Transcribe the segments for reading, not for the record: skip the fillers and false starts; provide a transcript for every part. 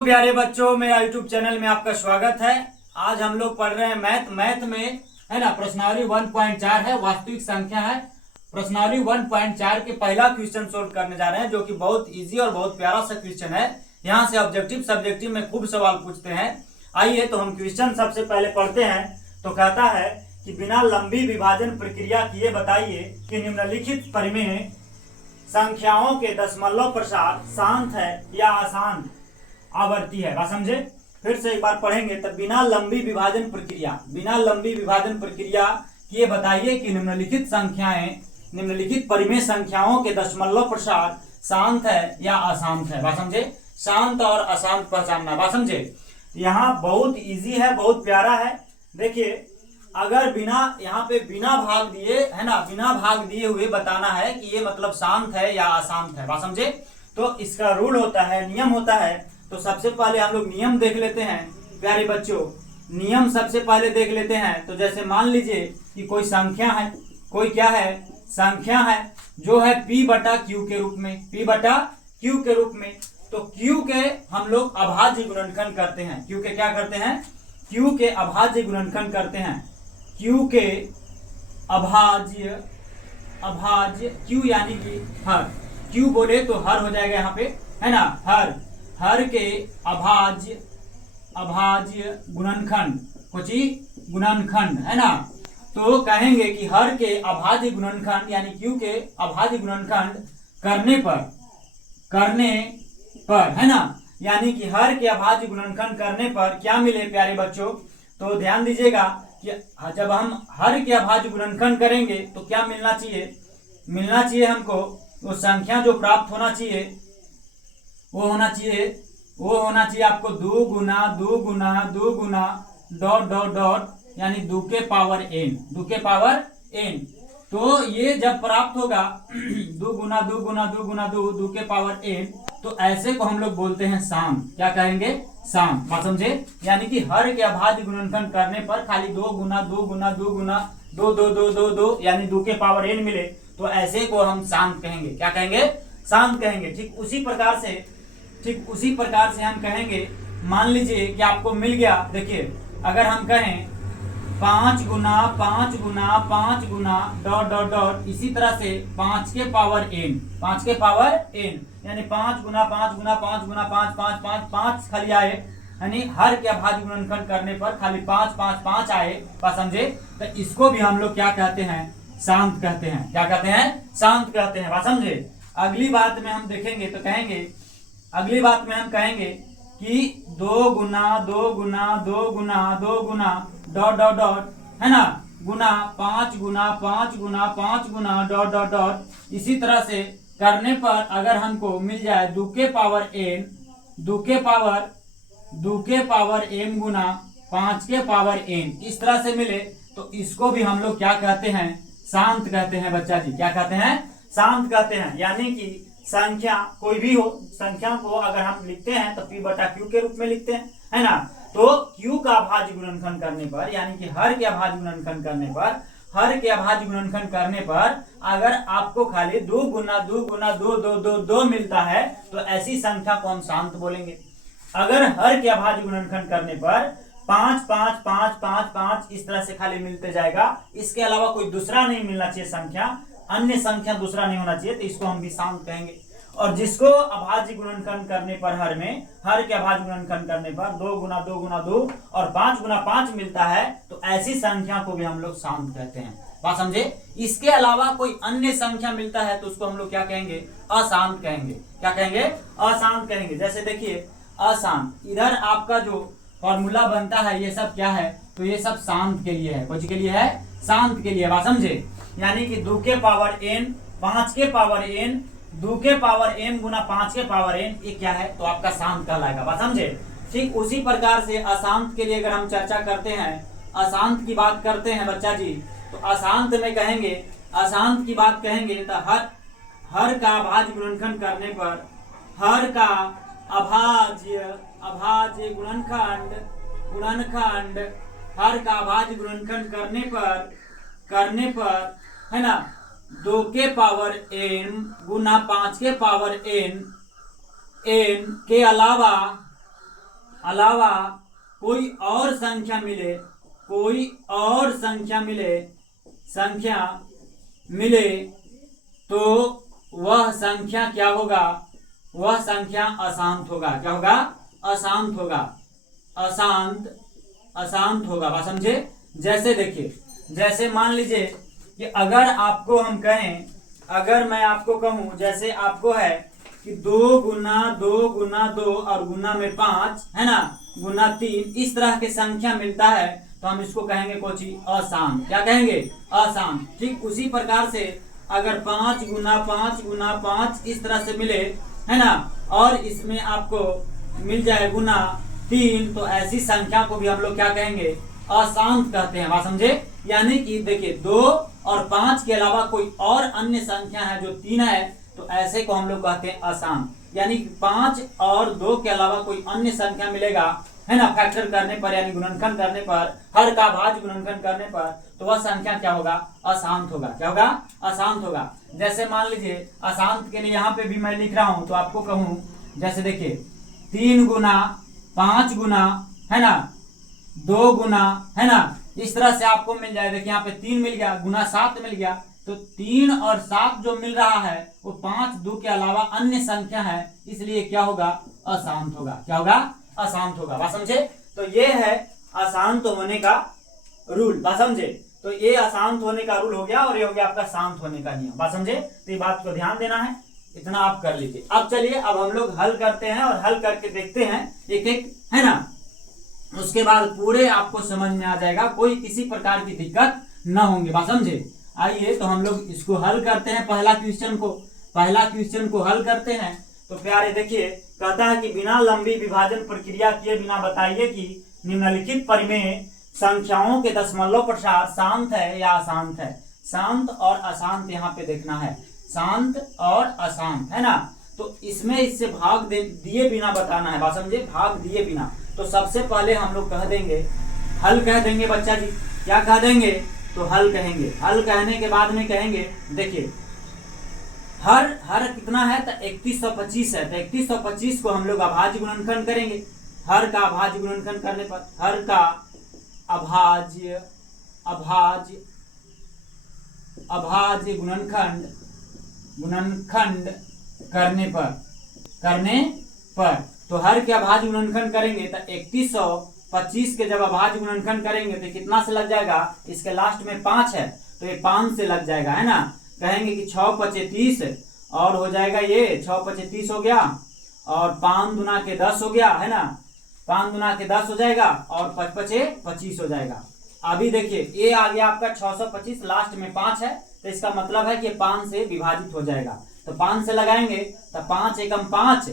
प्यारे बच्चों, मेरा यूट्यूब चैनल में आपका स्वागत है। आज हम लोग पढ़ रहे हैं मैथ में, है ना। प्रश्नावली 1.4 है, वास्तविक संख्या है। प्रश्नावली 1.4 के पहला क्वेश्चन सोल्व करने जा रहे हैं, जो कि बहुत इजी और बहुत प्यारा सा क्वेश्चन है। यहाँ से ऑब्जेक्टिव सब्जेक्टिव में खूब सवाल पूछते हैं। आइए तो हम क्वेश्चन सबसे पहले पढ़ते हैं। तो कहता है कि बिना लंबी विभाजन प्रक्रिया किए बताइए कि निम्नलिखित परिमेय संख्याओं के दशमलव प्रसार शांत है या अशांत आवर्ती है। बात समझे? फिर से एक बार पढ़ेंगे। तो बिना लंबी विभाजन प्रक्रिया किए बताइए कि निम्नलिखित परिमेय संख्याओं के दशमलव प्रसार शांत है या अशांत है। बात समझे? शांत और अशांत पहचानना। बात समझे? यहाँ बहुत इजी है, बहुत प्यारा है। देखिए, अगर यहाँ पे बिना भाग दिए, है ना, बिना भाग दिए हुए बताना है कि ये मतलब शांत है या अशांत है। बात समझे? तो इसका रूल होता है, नियम होता है। तो सबसे पहले हम लोग नियम देख लेते हैं प्यारे बच्चों। नियम सबसे पहले देख लेते हैं। तो जैसे मान लीजिए कि कोई संख्या है, कोई क्या है, संख्या है, जो है P बटा Q के रूप में, P बटा Q के रूप में। तो Q के हम लोग अभाज्य गुणनखंड करते हैं। Q के क्या करते हैं? Q के अभाज्य गुणनखंड करते हैं। Q के अभाज्य Q यानी कि हर, Q बोले तो हर हो जाएगा यहाँ पे, है ना। हर के अभाज्य गुणनखंड, कुछ ही गुणनखंड, है ना। तो कहेंगे कि हर के अभाज्य गुणनखंड यानी Q के अभाज्य गुणनखंड करने पर, है ना, यानी कि हर के अभाज्य गुणनखंड करने पर क्या मिले प्यारे बच्चों? तो ध्यान दीजिएगा कि जब हम हर के अभाज्य गुणनखंड करेंगे तो क्या मिलना चाहिए हमको, वो संख्या जो प्राप्त होना चाहिए वो होना चाहिए आपको 2 गुना डॉट यानी 2 के पावर n। तो ये जब प्राप्त होगा 2 गुना 2 के पावर n, तो ऐसे को हम लोग बोलते हैं शांत। क्या कहेंगे? शांत। बात समझे? यानी कि हर के अभाज्य गुणनखंड करने पर खाली 2 गुना 2 यानी 2 के पावर n मिले, तो ऐसे को हम शांत कहेंगे। क्या कहेंगे? शांत कहेंगे। ठीक उसी प्रकार से हम कहेंगे, मान लीजिए कि आपको मिल गया। देखिए, अगर हम कहें 5 गुना डॉट इसी तरह से 5 के पावर n यानी 5 गुना 5 खाली आए, यानी हर के अभाज्य गुणनखंड करने पर खाली 5 आए। बात समझे? तो इसको भी हम लोग क्या कहते हैं? शांत कहते हैं। क्या कहते हैं? शांत कहते हैं। बात समझे? अगली बात में हम देखेंगे तो हम कहेंगे कि 2 गुना डॉट, है ना, गुना 5 गुना डॉट इसी तरह से करने पर अगर हमको मिल जाए 2 के पावर m गुना 5 के पावर n, इस तरह से मिले, तो इसको भी हम लोग क्या कहते हैं? शांत कहते हैं। बच्चा जी, क्या कहते हैं? शांत कहते हैं। यानी कि संख्या कोई भी हो, संख्या को अगर हम लिखते हैं तो P बटा Q के रूप में लिखते हैं, है ना। तो Q का अभाज्य गुणनखंड करने पर, यानी कि हर के अभाज्य गुणनखंड करने पर अगर आपको खाली 2 गुना 2 मिलता है, तो ऐसी संख्या को हम शांत बोलेंगे। अगर हर के अभाज्य गुणनखंड करने पर 5 इस तरह से खाली मिलते जाएगा, इसके अलावा कोई दूसरा नहीं मिलना चाहिए संख्या, अन्य संख्या दूसरा नहीं होना चाहिए, तो इसको हम भी शांत कहेंगे। और जिसको अभाज्य गुणनखंड करने पर हर के अभाज्य गुणनखंड करने पर 2 गुना 2 और 5 गुना 5 मिलता है, तो ऐसी संख्या को भी हम लोग शांत कहते हैं। बात समझे? इसके अलावा कोई अन्य संख्या मिलता है तो उसको हम लोग क्या कहेंगे? अशांत कहेंगे। क्या कहेंगे? अशांत कहेंगे। जैसे देखिए, अशांत, इधर आपका जो फॉर्मूला बनता है ये सब क्या है? तो ये सब शांत के लिए है। कुछ के लिए है? शांत के लिए। बात समझे? यानी कि 2 के पावर n 5 के पावर n 2 के पावर m गुना 5 के पावर n, ये क्या है? तो आपका शांत कहलाएगा। बात समझे? ठीक उसी प्रकार से अशांत के लिए अगर हम चर्चा करते हैं, अशांत की बात करते हैं बच्चा जी, तो अशांत में कहेंगे, अशांत की बात कहेंगे तो हर का अभाज्य गुणनखंड करने पर, हर का अभाज्य गुणनखंड हर का अभाज्य गुणनखंड करने पर, है ना, 2 के पावर n गुना 5 के पावर n के अलावा अलावा कोई और संख्या मिले, कोई और संख्या मिले तो वह संख्या क्या होगा, वह संख्या अशांत होगा। क्या होगा? अशांत होगा। अशांत होगा। बात समझे? जैसे देखिए, जैसे मान लीजिए कि अगर आपको हम कहें, अगर मैं आपको कहूं, जैसे आपको है कि 2 गुना 2 गुना 2 और गुना में 5 है ना, गुना 3, इस तरह के संख्या मिलता है तो हम इसको कहेंगे कोची अशांत। क्या कहेंगे? अशांत। ठीक उसी प्रकार से अगर 5 गुना 5 गुना 5 इस तरह से मिले है ना, और इसमें आपको मिल जाए गुना 3, तो ऐसी संख्या को भी हम लोग क्या कहेंगे? अशांत कहते हैं। बात समझे? यानी कि देखिए 2 और 5 के अलावा कोई और अन्य संख्या है जो 3 है, तो ऐसे को हम लोग कहते हैं अशांत। यानी 5 और 2 के अलावा कोई अन्य संख्या मिलेगा है ना, फैक्टर करने पर यानी गुणनखंड करने पर, हर का भाज्य गुणनखंड करने पर, तो वह संख्या क्या होगा? अशांत होगा। क्या होगा? अशांत होगा। जैसे मान लीजिए अशांत के लिए यहाँ पे भी मैं लिख रहा हूं, तो आपको कहूं, जैसे देखिए 3 गुना 5 गुना है ना, 2 गुना है ना, इस तरह से आपको मिल जाए। देखिए यहाँ पे 3 मिल गया, गुना 7 मिल गया, तो 3 और 7 जो मिल रहा है वो 5 2 के अलावा अन्य संख्या है, इसलिए क्या होगा? अशांत होगा। क्या होगा? अशांत होगा। बात समझे? तो ये है अशांत होने का रूल। बात समझे? तो ये अशांत होने का रूल हो गया, और ये हो गया आपका शांत होने का नियम। बात समझे? तो ये बात को ध्यान देना है, इतना आप कर लीजिए। अब चलिए, अब हम लोग हल करते हैं और हल करके देखते हैं एक एक, है ना, उसके बाद पूरे आपको समझ में आ जाएगा, कोई किसी प्रकार की दिक्कत न होंगे। बात समझे? आइए तो हम लोग इसको हल करते हैं। पहला क्वेश्चन को हल करते हैं। तो प्यारे देखिए, कहता है कि बिना लंबी विभाजन प्रक्रिया किए बिना बताइए कि निम्नलिखित परिमेय संख्याओं के दशमलव प्रसार शांत है या अशांत है। शांत और अशांत यहाँ पे देखना है, शांत और अशांत, है ना। तो इसमें इससे भाग दिए बिना बताना है। बात समझे? भाग दिए बिना। तो सबसे पहले हम लोग कह देंगे, हल कह देंगे बच्चा जी। क्या कह देंगे? तो हल कहेंगे। हल कहने के बाद में कहेंगे, देखिए हर कितना है, तो 3125 है, तो 3125 को हम लोग अभाज्य गुणनखंड करेंगे। हर का अभाज्य गुणनखंड करने पर, हर का अभाज्य गुणनखंड करने पर तो हर के अभाज्य गुणनखंड करेंगे तो 3125 के जब अभाज्य गुणनखंड करेंगे तो कितना से लग जाएगा? इसके लास्ट में 5 है, तो ये 5 से लग जाएगा, है ना। कहेंगे कि 6 पचे 30 और हो जाएगा, ये 6 पचे 30 हो गया, और 5 दुना के 10 हो गया, है ना, 5 दुना के 10 हो जाएगा, और 5 पचे 25 हो जाएगा। अभी देखिए ये आ गया आपका 625, लास्ट में 5 है, तो इसका मतलब है कि 5 से विभाजित हो जाएगा। तो 5 से लगाएंगे तो 5 एकम 5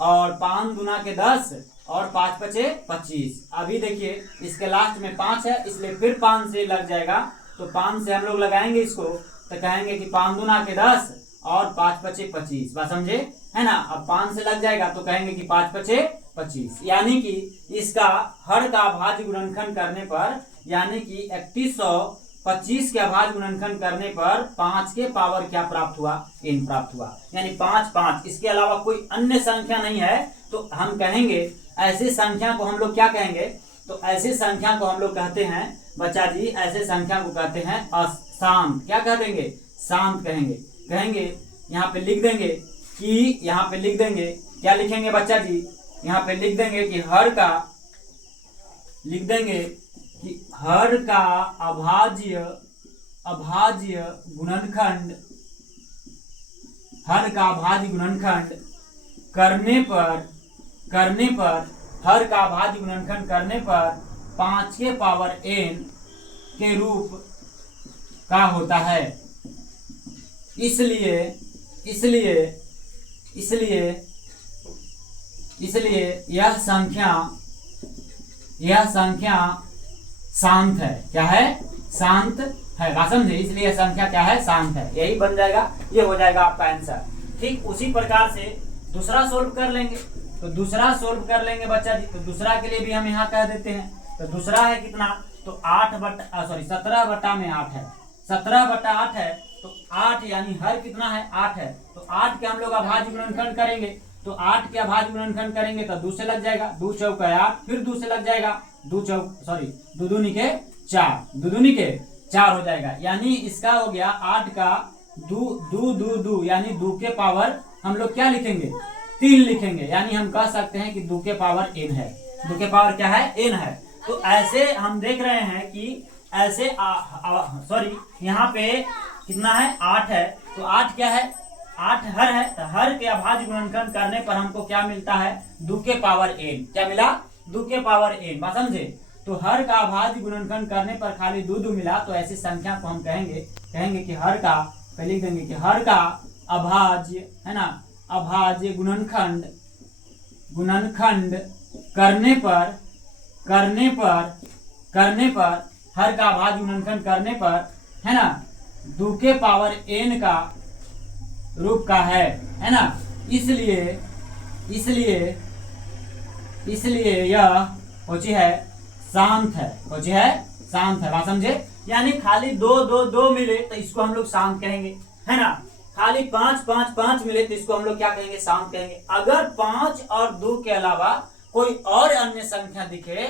और 5 दुना के 10 और 5 पचे 25। अभी देखिए इसके लास्ट में 5 है, इसलिए फिर 5 से लग जाएगा। तो 5 से हम लोग लगाएंगे इसको, तो कहेंगे कि 5 दुना के 10 और 5 पचे 25। बात समझे, है ना। अब 5 से लग जाएगा तो कहेंगे कि 5 पचे 25, यानी कि इसका हर का अभाज्य गुणनखंड करने पर, यानी कि 3125 के अभाज्य गुणनखंड करने पर 5 के पावर क्या प्राप्त हुआ? n प्राप्त हुआ, यानी 5 5, इसके अलावा कोई अन्य संख्या नहीं है। तो हम कहेंगे ऐसे संख्या को हम लोग क्या कहेंगे? तो ऐसे संख्या को हम लोग कहते हैं बच्चा जी, ऐसे संख्या को कहते हैं अशांत। क्या कह देंगे? शांत कहेंगे। यहाँ पे लिख देंगे कि, यहाँ पे लिख देंगे, क्या लिखेंगे बच्चा जी? यहाँ पे लिख देंगे कि हर का अभाज्य गुणनखंड, हर का अभाज्य गुणनखंड करने पर हर का अभाज्य गुणनखंड करने पर 5 के पावर n के रूप का होता है। इसलिए यह संख्या शांत है। क्या है? शांत है। बात समझे? इसलिए यह संख्या क्या है? शांत है। यही बन जाएगा, ये हो जाएगा आपका आंसर। ठीक उसी प्रकार से दूसरा सोल्व कर लेंगे। तो दूसरा सोल्व कर लेंगे बच्चा जी। तो दूसरा के लिए भी हम यहाँ कह देते हैं। तो दूसरा है कितना? तो 17/8 है। 17/8 है, तो 8 यानी हर कितना है? 8 है। तो 8 के हम लोग अभाज्य गुणनखंड करेंगे। तो 8 के अभाज्य गुणनखंड करेंगे तो 2 से लग जाएगा, 2 चौक 8, फिर 2 से लग जाएगा, 2 दूनी के 4, 2 दूनी के 4 हो जाएगा। यानी इसका हो गया 8 का 2 यानी 2 के पावर हम लोग क्या लिखेंगे, 3 लिखेंगे। यानी हम कह सकते हैं कि 2 के पावर n है, 2 के पावर क्या है, n है। तो ऐसे हम देख रहे हैं कि ऐसे यहाँ पे कितना है, 8 है, तो 8 क्या है, 8 हर है, तो हर के अभाज्य गुणनखंड करने पर हमको क्या मिलता है, 2 के पावर n। क्या मिला, 2 के पावर n, बात समझे। तो हर का अभाज्य गुणनखंड करने पर खाली 2 मिला, तो ऐसी संख्या को हम कहेंगे कि हर का, पहले लिख देंगे कि हर का अभाज्य है ना, अभाज्य गुणनखंड करने पर हर का अभाज्य गुणनखंड करने पर है ना 2 के पावर n का रूप का है ना। इसलिए यह कोची है, शांत है, कोची है, शांत है, बात समझे। यानी खाली 2 मिले तो इसको हम लोग शांत कहेंगे, है ना। खाली 5 मिले तो इसको हम लोग क्या कहेंगे, शांत कहेंगे। अगर 5 और 2 के अलावा कोई और अन्य संख्या दिखे